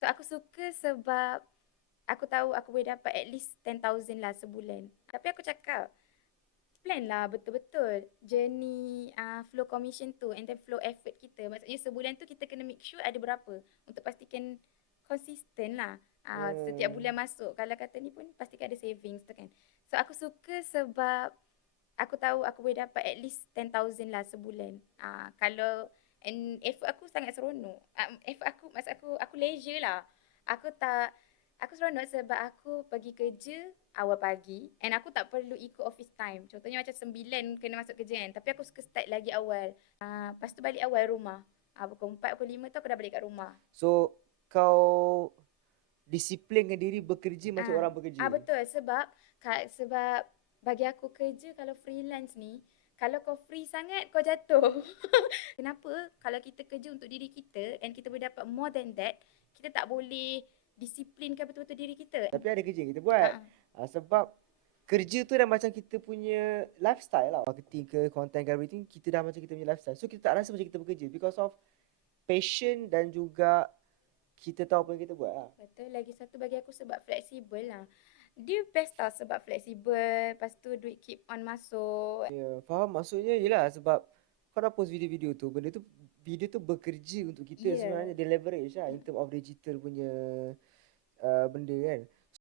So aku suka sebab aku tahu aku boleh dapat at least 10,000 lah sebulan. Tapi aku cakap, plan lah betul-betul journey flow commission tu and then flow effort kita. Maksudnya sebulan tu kita kena make sure ada berapa untuk pastikan konsisten lah. Setiap Hmm. bulan masuk. Kalau kata ni pun pastikan ada savings tu kan. So aku suka sebab aku tahu aku boleh dapat at least 10,000 lah sebulan. Kalau and effort aku sangat seronok. Effort aku maksud aku leisure lah. Aku tak Aku seronok sebab aku pergi kerja awal pagi and aku tak perlu ikut office time. Contohnya macam 9 kena masuk kerja kan. Tapi aku suka start lagi awal. Lepas tu balik awal rumah. Pukul 4, pukul 5 tu aku dah balik kat rumah. So kau disiplinkan diri bekerja macam Ah, orang bekerja. Betul sebab bagi aku kerja kalau freelance ni, kalau kau free sangat kau jatuh. Kenapa? Kalau kita kerja untuk diri kita and kita boleh dapat more than that, kita tak boleh disiplinkan betul-betul diri kita. Tapi ada kerja yang kita buat. Uh-uh. Sebab kerja tu dah macam kita punya lifestyle lah. Marketing ke, content ke, everything, kita dah macam kita punya lifestyle. So kita tak rasa macam kita bekerja because of passion dan juga kita tahu apa yang kita buat lah. Betul. Lagi satu bagi aku sebab fleksibel lah. Dia best tau sebab fleksibel. Lepas tu duit keep on masuk. Ya, faham maksudnya yelah sebab kau dah post video-video tu, benda tu video tu bekerja untuk kita Ya. sebenarnya, dia leverage lah in term of digital punya benda kan.